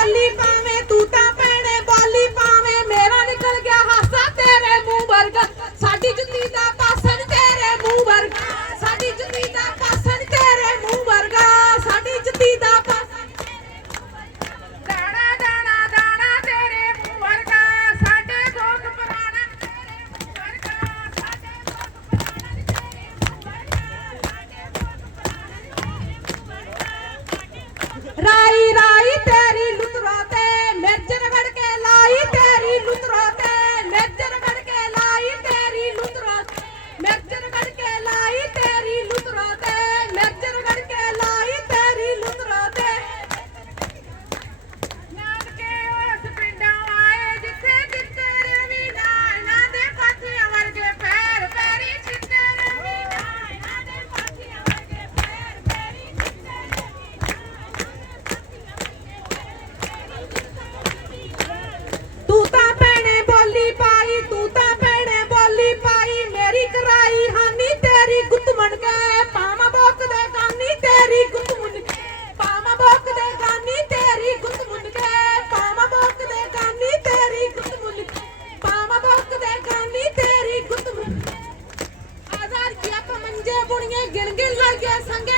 बोली पावे, तू ता भैने बोली पावे, मेरा निकल गया हासा तेरे मुँह वर्गा। साडी जुत्ती दा पासन तेरे मुँह वर्गा। साडी जुत्ती दा पासन तेरे मुँह वर्गा। साडी जुत्ती दा पासन दाना दाना दाना तेरे मुँह वर्गा। साडे भोग पुराना तेरे मुँह वर्गा। साडे भोग पुराना तेरे मुँह वर्गा। साडे भोग पुराना तेरे मुँह वर्गा। राई ਬਣ ਕੇ ਪਾਵਾਂ ਬੋਕ ਦੇ ਗਾਨੀ ਤੇਰੀ ਗੁੱਤ ਮੁੰਨ ਕੇ, ਪਾਵਾਂ ਬੋਕ ਦੇ ਗਾਨੀ ਤੇਰੀ ਗੁੱਤ ਮੁੰਨ ਕੇ, ਪਾਵਾਂ ਬੋਕ ਦੇ ਗਾਨੀ ਤੇਰੀ ਗੁੱਤ ਮੁੰਨ ਕੇ, ਪਾਵਾਂ ਬੋਕ ਦੇ ਗਾਨੀ ਤੇਰੀ ਗੁੱਤ ਮੁੰਨ ਕੇ। ਆਜ਼ਾਰ ਕੀ ਆਪ ਮੰਜੇ ਬੁਣੀਏ, ਗਿਣ ਗਿਣ ਲਾਈਏ ਸੰਗ